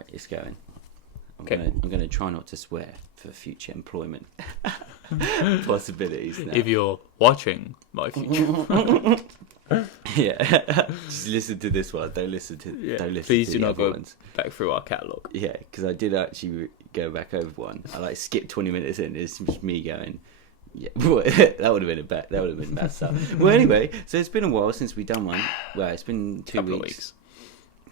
Right, it's going. Okay. I'm gonna try not to swear for future employment possibilities. Now. If you're watching my future, Yeah, just listen to this one. Don't listen to. Don't listen please to do the not other go ones. back through our catalogue. Yeah, because I did actually go back over one. I like skipped 20 minutes in. It's just me going. Yeah, that would have been a bad. That would have been bad stuff. Well, anyway, so it's been a while since we've done one. Well, it's been 2 Couple of weeks.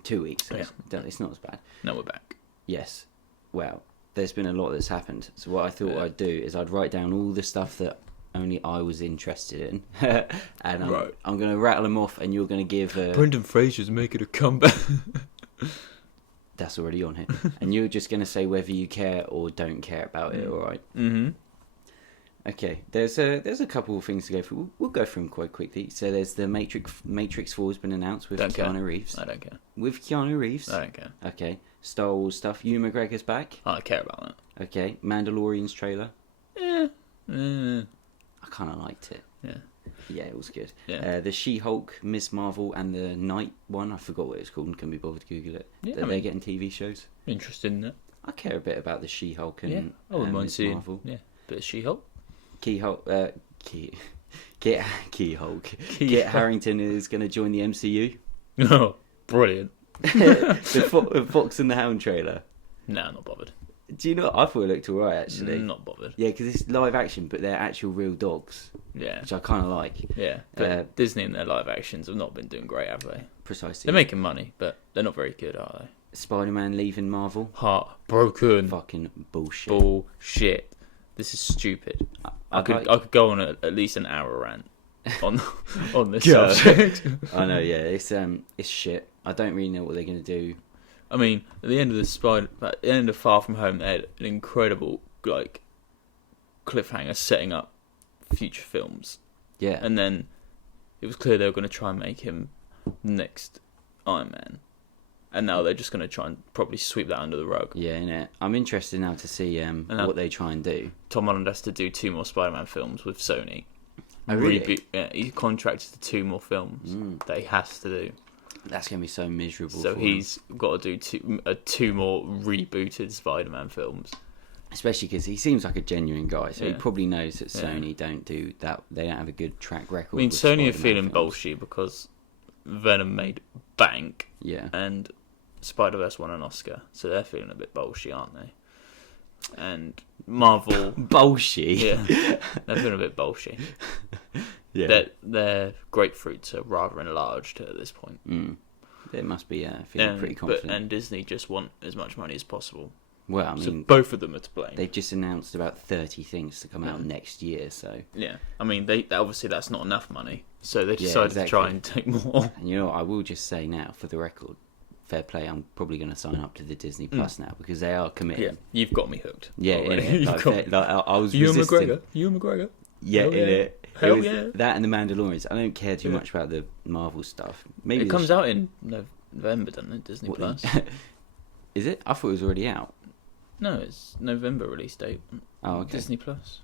2 weeks. So Yeah. it's not as bad. Now we're back. Yes. Well, there's been a lot that's happened. So what I thought I'd do is I'd write down all the stuff that only I was interested in, and I'm going to rattle them off, and you're going to give. Brendan Fraser's making a comeback. That's already on here, and you're just going to say whether you care or don't care about it. All right. Mm-hmm. Okay. There's a couple of things to go through. We'll go through them quite quickly. So there's the Matrix 4 has been announced with Keanu Reeves. I don't care. With Keanu Reeves. I don't care. Okay. Star Wars stuff. Ewan McGregor's back. I don't care about that. Okay. Mandalorian's trailer. Yeah. I kind of liked it. Yeah. Yeah, it was good. Yeah. The She-Hulk, Miss Marvel, and the Night one. I forgot what it's called and couldn't be bothered to Google it. Yeah, They're getting TV shows. Interested in that. I care a bit about the She-Hulk and, I wouldn't and mind Miss seeing. Marvel. Yeah. Bit of She-Hulk. Key-Hulk. Kit Harington is going to join the MCU. Oh, brilliant. The Fox and the Hound trailer. Nah, not bothered. Do you know? I thought it looked alright actually. Not bothered. Yeah, because it's live action, but they're actual real dogs, Yeah. which I kind of like. Yeah. But Disney and their live actions have not been doing great, have they? Precisely. They're making money, but they're not very good, are they? Spider-Man leaving Marvel. Heartbroken. Fucking bullshit. Bullshit. This is stupid. I could go on at least an hour rant on this subject. I know, yeah, it's shit. I don't really know what they're gonna do. I mean, at the end of Far From Home, they had an incredible cliffhanger setting up future films. Yeah, And then it was clear they were going to try and make him the next Iron Man. And now they're just going to try and probably sweep that under the rug. yeah, innit? I'm interested now to see what they try and do. Tom Holland has to do 2 more Spider-Man films with Sony. Oh, really? He's contracted to 2 more films that he has to do. That's gonna be so miserable. So for he's got to do 2 more rebooted Spider-Man films. especially because he seems like a genuine guy, so he Yeah. probably knows that Sony don't do that. They don't have a good track record. I mean, with Sony are Spider-Man feeling films. bolshy because Venom made bank Yeah, and Spider-Verse won an Oscar, so they're feeling a bit bolshy, aren't they? And Marvel, bullshit. yeah, they're feeling a bit bolshy. Yeah, Their grapefruits are rather enlarged at this point. They must be feeling pretty confident. And Disney just want as much money as possible. Well, I So mean, both of them are to blame. they've just announced about 30 things to come out next year, so. Yeah, I mean, obviously that's not enough money, so they Yeah, decided to try exactly. and take more. And you know what, I will just say now, for the record, fair play, I'm probably going to sign up to the Disney Plus now, because they are committed. Yeah, you've got me hooked. Yeah, already. innit? You've Like, got me. I was Ewan resistant. McGregor. Yeah, Hell yeah. innit? Hell It was yeah. that and the Mandalorians. I don't care too Yeah. much about the Marvel stuff. Maybe It comes out in November, doesn't it? Disney What- Plus. Is it? I thought it was already out. No, it's November release date. Oh, okay. Disney Plus.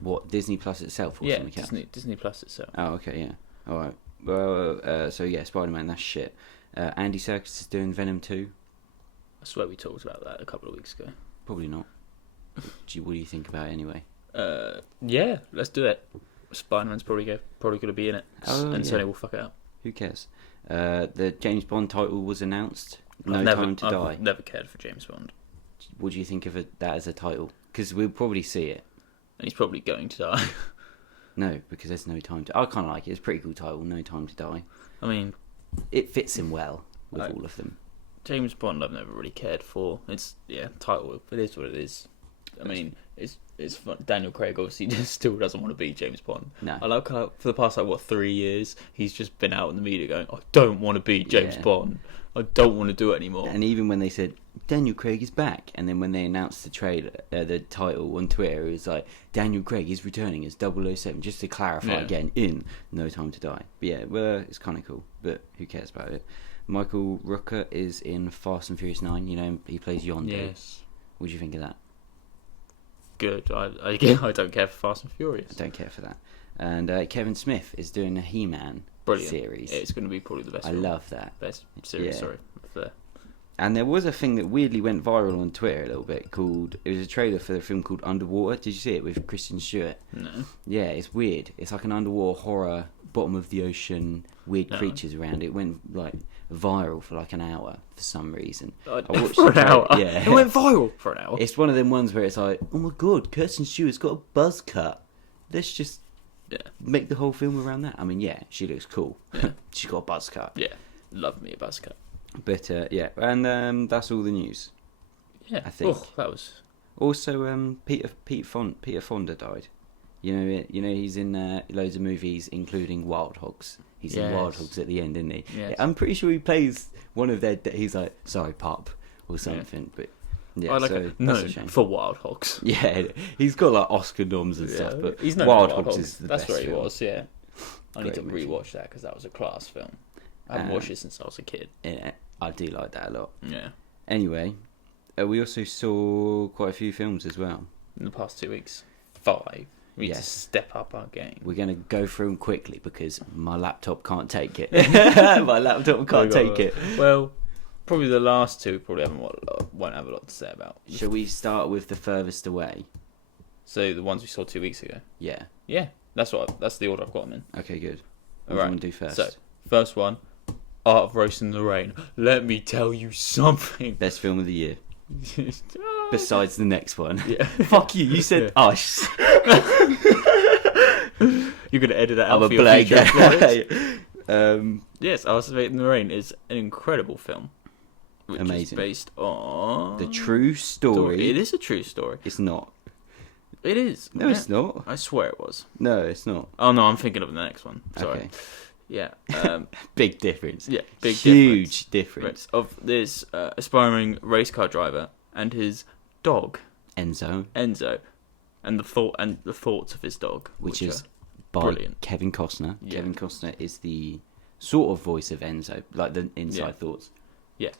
What, Disney Plus itself? Or Yeah, something else? Disney Plus itself. Oh, okay, yeah. All right. Well, so yeah, Spider-Man, that's shit. Andy Serkis is doing Venom 2. I swear we talked about that a couple of weeks ago. Probably not. What do you think about it anyway? Yeah, let's do it. Spider-Man's probably going to be in it, Oh, and yeah. Sony will fuck it up. Who cares? The James Bond title was announced. No I've Time to Die. I've never cared for James Bond, What do you think of that as a title? Because we'll probably see it. and he's probably going to die. No, because there's no time to. I kind of like it. It's a pretty cool title. No Time to Die. I mean, It fits him well with Right. all of them. James Bond I've never really cared for. It's title. It is what it is. I mean, it's fun. Daniel Craig obviously just still doesn't want to be James Bond. No. I like how for the past 3 years he's just been out in the media going, I don't want to be James Yeah. Bond. I don't want to do it anymore. And even when they said Daniel Craig is back, and then when they announced the trailer, the title on Twitter, it was like Daniel Craig is returning as 007, just to clarify Yeah. again in No Time to Die. But yeah, well, it's kind of cool, but who cares about it? Michael Rooker is in Fast and Furious 9. You know, he plays Yondu. Yes, What do you think of that? good. I don't care for Fast and Furious. I don't care for that. And Kevin Smith is doing a He-Man Brilliant series. It's going to be probably the best. I film. love that. Best series. Yeah. Sorry, of the And there was a thing that weirdly went viral on Twitter a little bit called... It was a trailer for the film called Underwater. Did you see it with Kristen Stewart? No. Yeah, it's weird. It's like an underwater horror, bottom of the ocean, weird creatures around. It went like viral for like an hour for some reason. I watched for the an hour? Yeah. It went viral for an hour? It's one of them ones where it's like, oh my god, Kristen Stewart's got a buzz cut. Let's just make the whole film around that. I mean, yeah, she looks cool. Yeah. She's got a buzz cut. Yeah, love me a buzz cut. But yeah, and that's all the news. Yeah, I think. Oh, that was... Also, Peter Fonda died. You know he's in loads of movies, including Wild Hogs. He's in Wild Hogs at the end, isn't he? Yes. I'm pretty sure he plays one of their. He's like, sorry, pup, or something. But yeah, I like so it. that's No, a shame. for Wild Hogs. Yeah, he's got like Oscar noms and stuff, but he's known Wild for Hogs is the That's best where he film. was. Yeah, I need to Great movie. rewatch that because that was a class film. I haven't watched it since I was a kid. Yeah, I do like that a lot. Yeah, Anyway, we also saw quite a few films as well. in the past 2 weeks, 5. We need to Yes. step up our game. We're going to go through them quickly because my laptop can't take it. My laptop can't take it. Well, probably the last two probably won't have a lot to say about. Shall we start with the furthest away? So the ones we saw 2 weeks ago. Yeah. Yeah, that's the order I've got them in. Okay, good. What do All you right. want to do first? So first one, Art of Roasting the Rain. Let me tell you something. Best film of the year. Besides the next one. Yeah. Fuck you. You said, You're gonna edit that out I'm a for your black future guy. uploads. Yes, Art of Roasting the Rain is an incredible film. Which Amazing. is based on The true story. It is a true story. It's not. It is. No, it's not. I swear it was. No, it's not. Oh no, I'm thinking of the next one. Sorry. Okay. Yeah. Big difference. Yeah. Big Huge difference. of this aspiring race car driver and his dog Enzo, Enzo, and the thoughts of his dog, which is are by brilliant. Kevin Costner. Yeah. Kevin Costner is the sort of voice of Enzo, like the inside Yeah. thoughts. Yeah.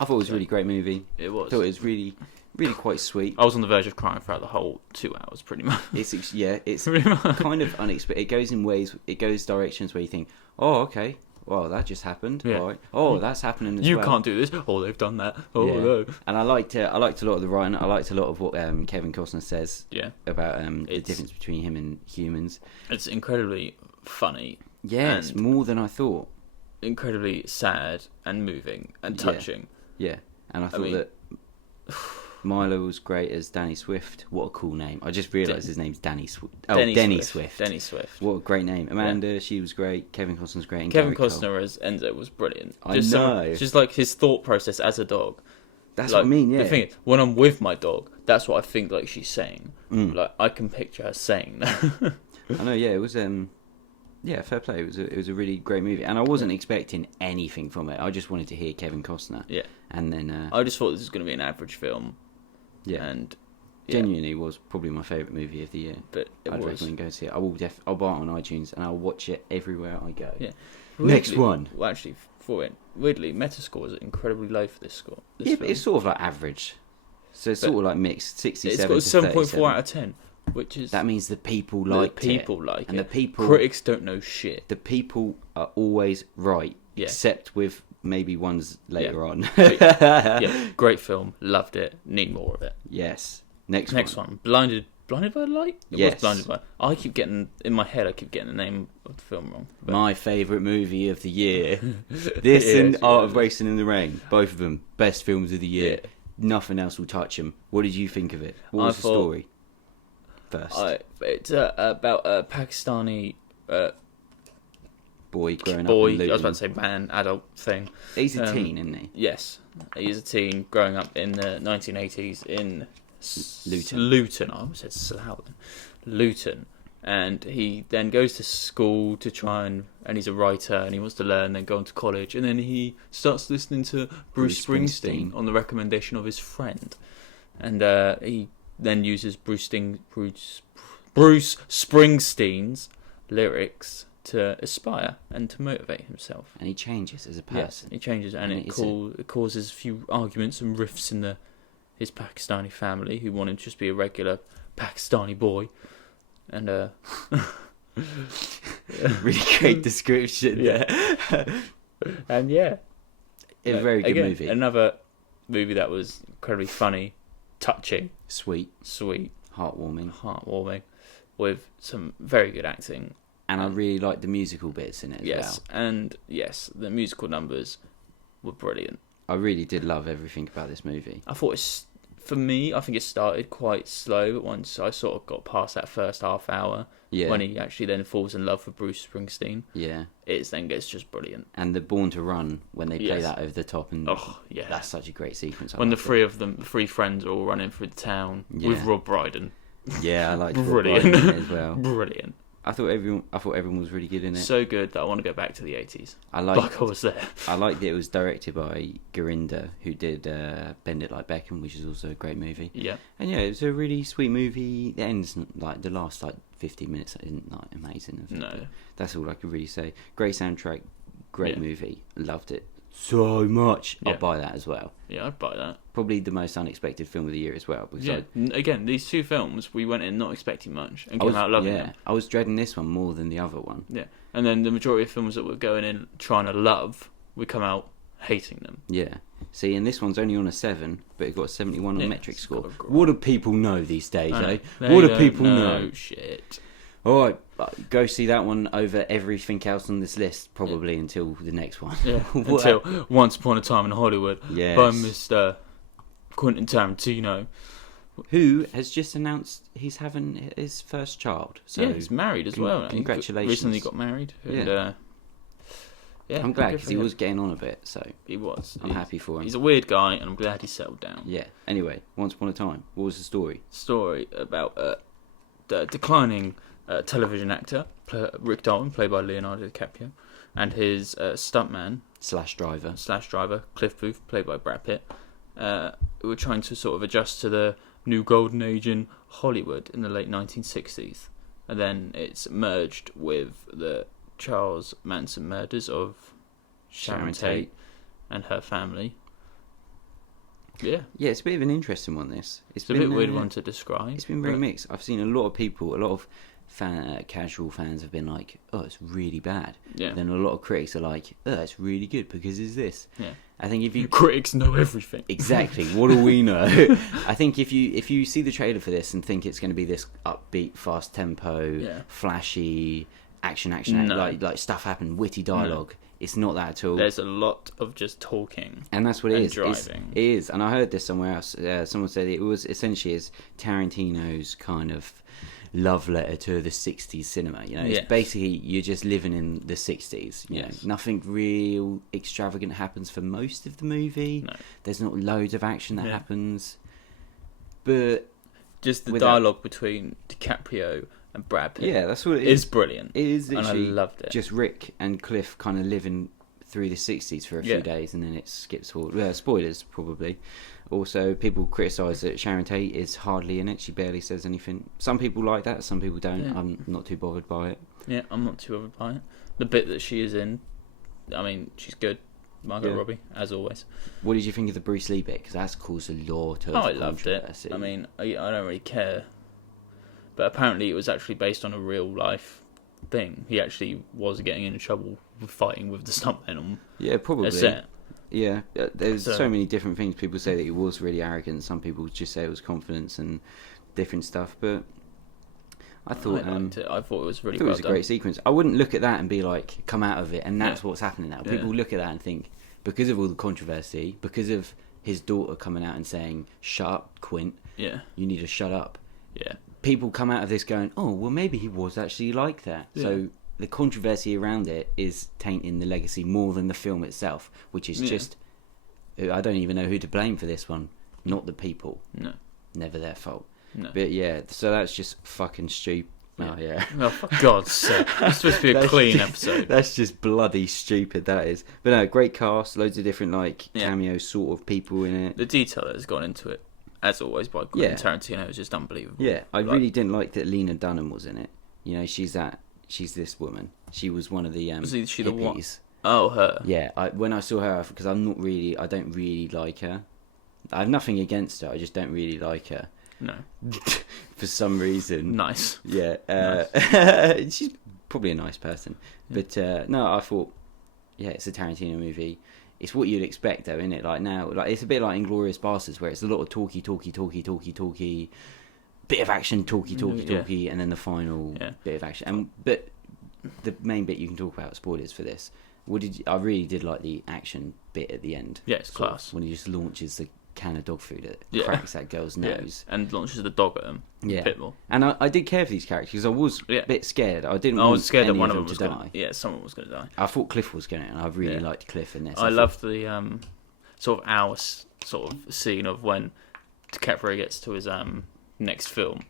I thought it was a really great movie. It I was. thought it was really, really quite sweet. I was on the verge of crying throughout the whole 2 hours, pretty much. It's Pretty much. kind of unexpected. It goes in ways. It goes directions where you think, oh, okay, well, that just happened. Yeah. Right. Oh, that's happening as You well. can't do this. Oh, they've done that. Oh Yeah. no. And I liked a lot of the writing. I liked a lot of what Kevin Costner says Yeah. about the It's- difference between him and humans. It's incredibly funny, Yeah, it's And- more than I thought. incredibly sad and moving and touching. Yeah, and I thought mean- that Milo was great as Danny Swift. What a cool name! I just realised his name's Danny Swift. Oh, Denny Swift. Denny Swift. What a great name! Amanda, she was great. Kevin Costner's great. And Kevin Gary Cole. Costner as Enzo was brilliant. I know. Just like his thought process as a dog. That's Like, what I mean. Yeah. The thing is, when I'm with my dog, that's what I think like she's saying. Mm. Like I can picture her saying that. I know. Yeah, it was. Yeah, fair play. It was a really great movie, and I wasn't expecting anything from it. I just wanted to hear Kevin Costner. Yeah. And then. I just thought this was going to be an average film. Yeah. And yeah, Genuinely was probably my favourite movie of the year. but it I'd was. recommend go see it. I'll buy it on iTunes and I'll watch it everywhere I go. Yeah. Next Weirdly- one. Well, actually, for it, weirdly, Metascore is incredibly low for this score. This Yeah, film. but it's sort of like average. So it's But sort of like mixed, 67 It's to got a 7.4 37. out of 10, which is That means the people the liked people it. like And it. the people Critics don't know shit. the people are always right, Yeah. except with maybe ones later on. Yeah, great film. Loved it. Need more of it. Yes. Next one. Blinded by the Light? It Yes. was Blinded by... I keep getting... In my head, I keep getting the name of the film wrong. But My favourite movie of the year. This It and is, Art yeah. of Racing in the Rain. Both of them. Best films of the year. Yeah. Nothing else will touch them. What did you think of it? What I was the thought- story? First. It's about a Pakistani Boy growing boy, up in I was Luton. about to say man, adult thing. He's a um, teen, isn't he? Yes, he is a teen growing up in the 1980s in Luton. Luton, I almost said Slough. Luton, and he then goes to school to try and he's a writer and he wants to learn, then go on to college, and then he starts listening to Bruce Springsteen on the recommendation of his friend, and he then uses Bruce Springsteen's lyrics to aspire and to motivate himself. And he changes as a Yes, person. he changes, and And it causes a few arguments and rifts in his Pakistani family who want him to just be a regular Pakistani boy. And Really great description. Yeah. And yeah, a very good movie. Another movie that was incredibly funny, touching, Sweet, heartwarming, with some very good acting. And I really liked the musical bits in it as well. And yes, the musical numbers were brilliant. I really did love everything about this movie. I thought for me, I think it started quite slow, but once I sort of got past that first half hour, when he actually then falls in love with Bruce Springsteen, it then gets just brilliant. And the Born to Run, when they play that over the top, and that's such a great sequence. When the three friends are all running through the town with Rob Brydon. Yeah, I liked brilliant Rob Brydon as well. Brilliant. I thought everyone was really good in it. So good that I want to go back to the 80s. I was there. I liked that it was directed by Gurinder, who did Bend It Like Beckham, which is also a great movie. Yeah. And it was a really sweet movie. The ends, like the last 15 minutes, isn't like amazing. No. That's all I could really say. Great soundtrack, great movie. Loved it so much. Yeah. I'll buy that as well. Yeah, I'd buy that. Probably the most unexpected film of the year as well. Because again, these two films, we went in not expecting much and came out loving them. I was dreading this one more than the other one. Yeah, and then the majority of films that we're going in trying to love, we come out hating them. Yeah. See, and this one's only on a 7, but it got a 71 on metric score. What do people know these days, eh? What do people know? Shit. All right, go see that one over everything else on this list, probably until the next one. Yeah, until Once Upon a Time in Hollywood by Mr. Quentin Tarantino. Who has just announced he's having his first child. So he's married as well. Congratulations. He recently got married. And, I'm glad because he was getting on a bit, so he was. I'm happy for him. He's a weird guy, and I'm glad he settled down. Yeah. Anyway, Once Upon a Time. What was the story? Story about the declining television actor Rick Dalton, played by Leonardo DiCaprio, and his stuntman slash driver Cliff Booth, played by Brad Pitt, who were trying to sort of adjust to the new golden age in Hollywood in the late 1960s, and then it's merged with the Charles Manson murders of Sharon Tate and her family. Yeah, it's a bit of an interesting one. It's a bit weird one to describe. It's been very mixed. I've seen a lot of casual fans have been like, "Oh, it's really bad." Yeah. Then a lot of critics are like, "Oh, it's really good because it's this." Yeah. I think if you critics know everything. Exactly. What do we know? I think if you see the trailer for this and think it's going to be this upbeat, fast tempo, flashy action, like stuff happen, witty dialogue. It's not that at all. There's a lot of just talking, and that's what it is. Driving. It is, and I heard this somewhere else. Someone said it was essentially Tarantino's kind of love letter to the '60s cinema. It's basically you're just living in the '60s. You know, nothing real extravagant happens for most of the movie. No. There's not loads of action that happens, but just the dialogue between DiCaprio and Brad Pitt. Yeah, that's what it is. It's brilliant. It is literally, and I loved it. Just Rick and Cliff kind of living through the 60s for a few days, and then it skips forward. Spoilers, probably. Also, people criticise that Sharon Tate is hardly in it. She barely says anything. Some people like that, some people don't. Yeah. I'm not too bothered by it. Yeah, I'm not too bothered by it. The bit that she is in, I mean, she's good. Margot Robbie, as always. What did you think of the Bruce Lee bit? Because that's caused a lot of controversy. I loved it. I mean, I don't really care. But apparently it was actually based on a real life thing. He actually was getting into trouble with fighting with the stuntmen on a set. Yeah, there's so many different things. People say that he was really arrogant. Some people just say it was confidence and different stuff. But I thought I liked it. I thought it was really well done. It was a great sequence. I wouldn't look at that and be like, come out of it, and that's what's happening now. People look at that and think, because of all the controversy, because of his daughter coming out and saying, shut up, Quint. Yeah. You need to shut up. Yeah. People come out of this going, oh, well, maybe he was actually like that. Yeah. So the controversy around it is tainting the legacy more than the film itself, which is just... I don't even know who to blame for this one. Not the people. No. Never their fault. No. But yeah, so that's just fucking stupid. Yeah. Oh, yeah. Oh, for God's sake. It's supposed to be a clean episode. That's just bloody stupid, that is. But no, great cast, loads of different cameo sort of people in it. The detail that has gone into it, as always, by Quentin Tarantino is just unbelievable. Yeah, I really didn't like that Lena Dunham was in it. You know, she's this woman. She was one of the was she hippies. The one? Oh, her. Yeah, when I saw her, because I don't really like her. I have nothing against her, I just don't really like her. No. For some reason. Nice. Yeah. Nice. She's probably a nice person. Yeah. But no, I thought, it's a Tarantino movie. it's what you'd expect, though, isn't it? Like now, like it's a bit like Inglourious Basterds, where it's a lot of talky, bit of action, talky, and then the final bit of action. But the main bit you can talk about, spoilers for this. I really did like the action bit at the end. Yeah, it's class. When he just launches the can of dog food cracks that girl's nose. And launches the dog at him. Yeah. A bit more. And I did care for these characters because I was a bit scared. I was scared that one of them was to gonna, die. Yeah, someone was going to die. I thought Cliff was going to, and I really liked Cliff in this. I loved the sort of hour sort of scene of when DiCaprio gets to his next film. And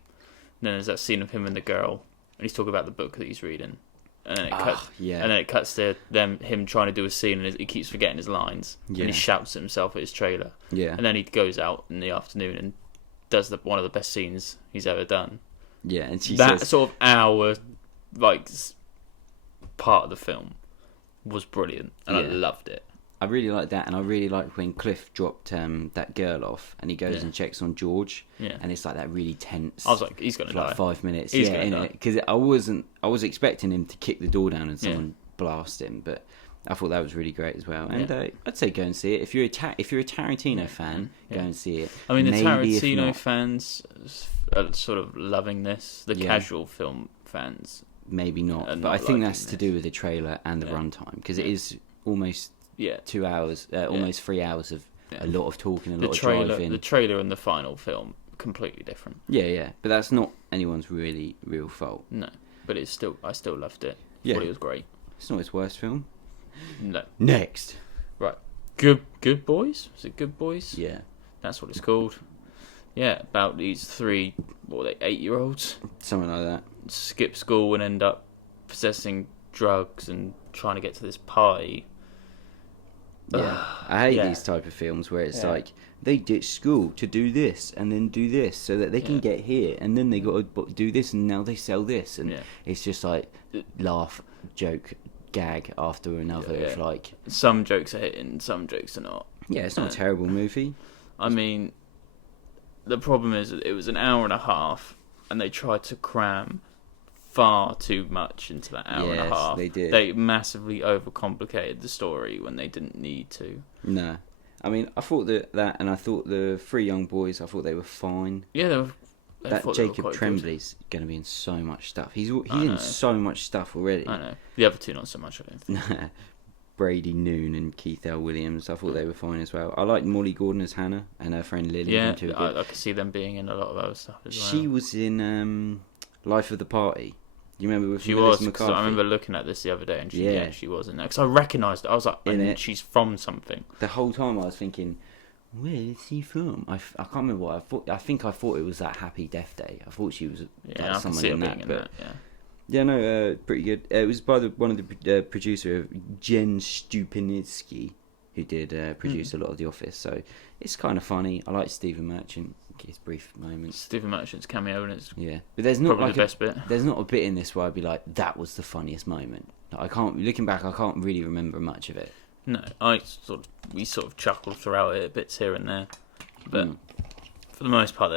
then there's that scene of him and the girl, and he's talking about the book that he's reading. And then it cuts to him trying to do a scene, and he keeps forgetting his lines, and he shouts at himself at his trailer. Yeah. And then he goes out in the afternoon and does one of the best scenes he's ever done. Yeah, and that sort of hour, like, part of the film was brilliant, and I loved it. I really liked that, and I really liked when Cliff dropped that girl off, and he goes and checks on George, and it's like that really tense. I was like, he's gonna die. Like 5 minutes, he's gonna die. Because I was expecting him to kick the door down and someone blast him, but I thought that was really great as well. And I'd say go and see it if you're a Tarantino fan. Go and see it. I mean, the Tarantino fans are sort of loving this. The casual film fans, maybe not, but I think that's to do with the trailer and the runtime, because it is almost 2 hours, almost 3 hours of a lot of talking, a lot of driving. The trailer and the final film completely different. Yeah, but that's not anyone's real fault. No, but I still loved it. Yeah, thought it was great. It's not his worst film. No. Next, right, Good Boys. Was it Good Boys? Yeah, that's what it's called. Yeah, about these 3 8-year-olds, something like that, skip school and end up possessing drugs and trying to get to this party. Yeah, I hate these type of films where it's like they ditch school to do this and then do this so that they can get here, and then they got to do this and now they sell this, and it's just like laugh, joke, gag after another. Of like some jokes are hitting, some jokes are not. Yeah, it's not a terrible movie. I mean, the problem is that it was an hour and a half, and they tried to cram far too much into that hour and a half. They did. They massively overcomplicated the story when they didn't need to. No. I mean, I thought that and I thought the 3 young boys, I thought they were fine. Yeah, that Jacob Tremblay's going to be in so much stuff. He's in so much stuff already. I know. The other 2 not so much, I don't think. Brady Noon and Keith L. Williams, I thought they were fine as well. I liked Molly Gordon as Hannah and her friend Lily. Yeah, I could see them being in a lot of other stuff as well. She was in Life of the Party. You remember with Melissa McCarthy? I remember looking at this the other day, and she was in there. Because I recognised it. I was like, she's from something. The whole time I was thinking, where is she from? I can't remember what I thought. I think I thought it was that Happy Death Day. I thought she was someone in that. Pretty good. It was by one of the producer of Jen Stupinitsky, who did produce a lot of The Office. So it's kind of funny. I like Stephen Merchant. His brief moments. Stephen Merchant's cameo, and it's but there's not probably the best bit. There's not a bit in this where I'd be like, that was the funniest moment. Like, looking back, I can't really remember much of it. No, we sort of chuckled throughout it, bits here and there, but for the most part,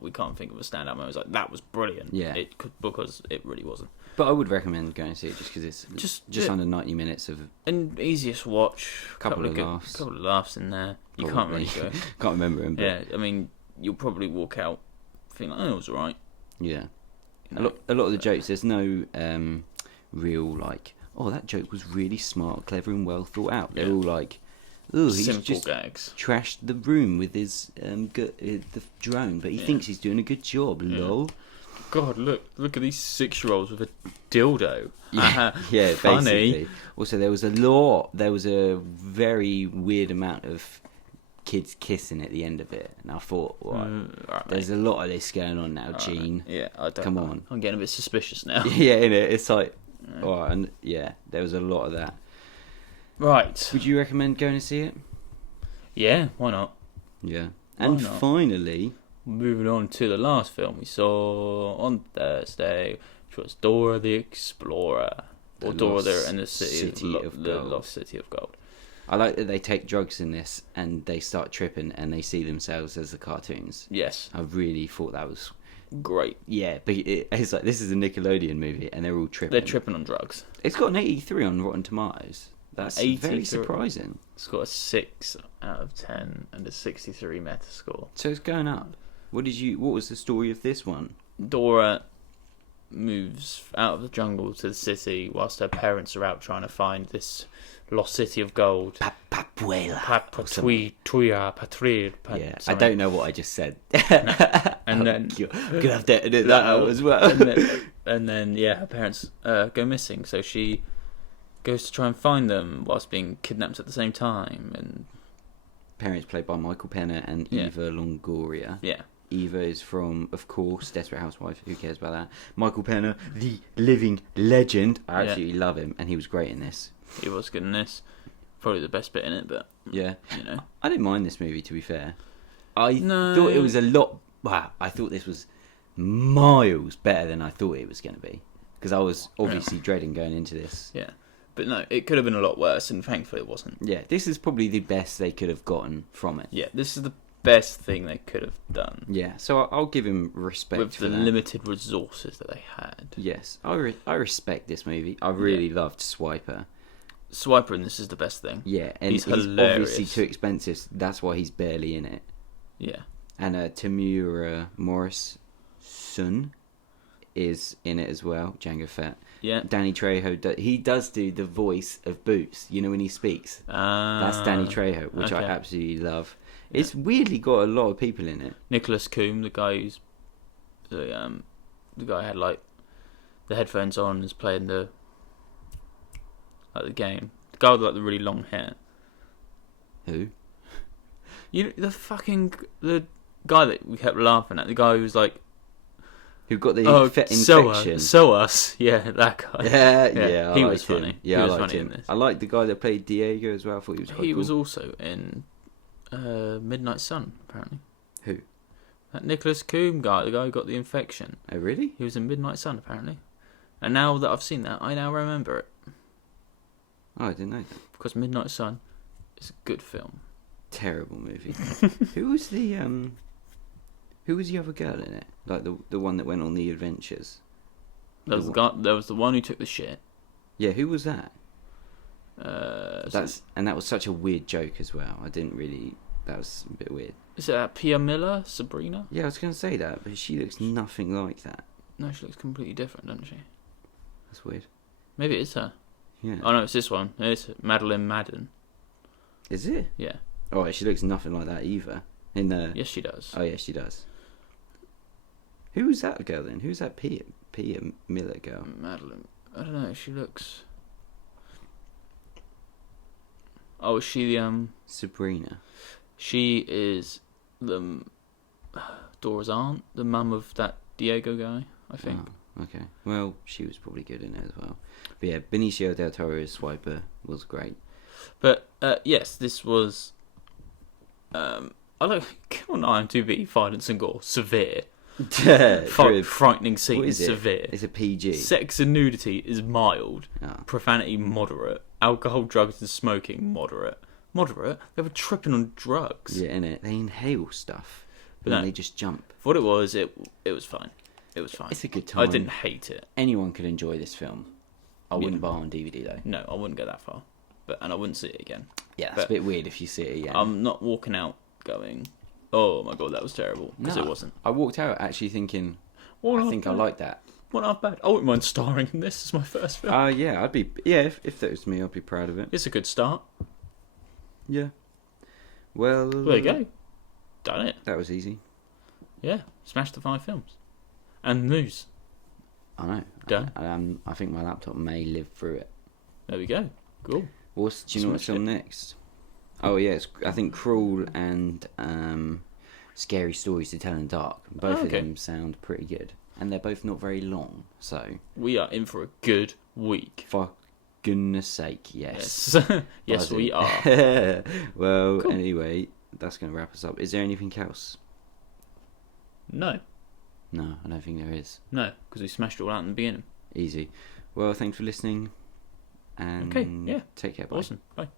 we can't think of a standout moment. It was like, that was brilliant. Yeah, because it really wasn't. But I would recommend going to see it just because it's just under 90 minutes of an easiest watch. Couple of laughs in there. You can't really go. Can't remember him. But yeah, I mean, you'll probably walk out feeling like, it was alright. Yeah, a lot of the jokes. There's no real like, oh, that joke was really smart, clever, and well thought out. They're all like, oh, he's simple just gags. Trashed the room with his the drone, but he thinks he's doing a good job. Lol. God, look at these 6-year-olds with a dildo. Yeah, funny. Basically. Also, there was a very weird amount of kids kissing at the end of it, and I thought, there's a lot of this going on now, Gene. Yeah, I don't. Come on, I'm getting a bit suspicious now. Yeah, innit? It's like, and there was a lot of that. Right. Would you recommend going to see it? Yeah, why not? Yeah. And finally, moving on to the last film we saw on Thursday, which was Dora the Explorer, or Dora and the City of Gold. The Lost City of Gold. I like that they take drugs in this and they start tripping and they see themselves as the cartoons. Yes. I really thought that was great. Yeah, but it's like, this is a Nickelodeon movie and they're all tripping. They're tripping on drugs. It's got an 83 on Rotten Tomatoes. That's 83. very surprising. It's got a 6 out of 10 and a 63 Metascore. So it's going up. What was the story of this one? Dora moves out of the jungle to the city whilst her parents are out trying to find this lost city of gold. Papuela. Patria. Yeah, I don't know what I just said. And then I'm gonna have to edit that out as well. And then her parents go missing, so she goes to try and find them whilst being kidnapped at the same time. And parents played by Michael Penner and Eva Longoria. Yeah. Eva is from, of course, Desperate Housewives. Who cares about that? Michael Penner, the living legend. I absolutely love him, and he was great in this. He was good in this. Probably the best bit in it, but yeah, you know, I didn't mind this movie. To be fair, I thought it was a lot. Wow, I thought this was miles better than I thought it was going to be, because I was obviously dreading going into this. Yeah, but no, it could have been a lot worse, and thankfully it wasn't. Yeah, this is probably the best they could have gotten from it. Yeah, this is the best thing they could have done. Yeah, so I'll give him respect with for the that. limited resources that they had. Yes, I respect this movie. I really loved Swiper. Swiper in this is the best thing. Yeah, and he's he's hilarious. obviously too expensive. That's why he's barely in it. Yeah, and Tamura Morrison is in it as well. Django Fett. Yeah, Danny Trejo. He does do the voice of Boots. You know when he speaks. That's Danny Trejo, which I absolutely love. Yeah. It's weirdly got a lot of people in it. Nicholas Coombe, the guy who's the guy who had like the headphones on, is playing the game. The guy with like the really long hair. Who? The guy that we kept laughing at. The guy who was like, who got the infection. So us. Yeah, that guy. Yeah. He was funny. Yeah, he was I liked funny him. in this. I liked the guy that played Diego as well. I thought he was quite He cool. was also in Midnight Sun, apparently. Who? That Nicholas Coombe guy, the guy who got the infection. Oh, really? He was in Midnight Sun, apparently. And now that I've seen that, I now remember it. Oh, I didn't know that. Because Midnight Sun is a good film. Terrible movie. Who was the other girl in it? Like the one that went on the adventures. There was the one who took the shit. Yeah, who was that? That was such a weird joke as well. I didn't really. That was a bit weird. Is it Pia Miller, Sabrina? Yeah, I was going to say that, but she looks nothing like that. No, she looks completely different, doesn't she? That's weird. Maybe it is her. Yeah. Oh no, it's this one. It's Madeline Madden. Is it? Yeah. Oh, she looks nothing like that either. Yes, she does. Oh, yeah, she does. Who was that girl then? Who's that Pia Miller girl? Madeline. I don't know. She looks. Oh, is she the Sabrina. She is the Dora's aunt, the mum of that Diego guy, I think. Oh, okay. Well, she was probably good in it as well. But yeah, Benicio del Toro's Swiper was great. But yes, this was. I like on IMDb, violence and gore severe. Frightening scenes severe. It's a PG. Sex and nudity is mild. Oh. Profanity moderate. Alcohol, drugs, and smoking moderate. Moderate? They were tripping on drugs. Yeah, innit? They inhale stuff, but No. then they just jump. For what it was fine. It was fine. It's a good time. I didn't hate it. Anyone could enjoy this film. I wouldn't buy it on DVD though. No, I wouldn't go that far. And I wouldn't see it again. Yeah, it's a bit weird if you see it again. I'm not walking out going, oh my god, that was terrible. Because it wasn't. I walked out actually thinking, I think I like that. Well, not bad. I wouldn't mind starring in this as my first film. Yeah, I'd be. Yeah, if that was me, I'd be proud of it. It's a good start. Yeah. Well, there you go. Done it. That was easy. Yeah, smashed the 5 films. And news. I know. Done. I think my laptop may live through it. There we go. Cool. Do you know what's on next? Oh yeah, I think Cruel and Scary Stories to Tell in the Dark. Both of them sound pretty good, and they're both not very long. So we are in for a good week. For goodness sake, yes. Yes, we are. Well, cool. Anyway, that's going to wrap us up. Is there anything else? No, I don't think there is. No, because we smashed it all out in the beginning. Easy. Well, thanks for listening. And take care. Bye. Awesome. Bye.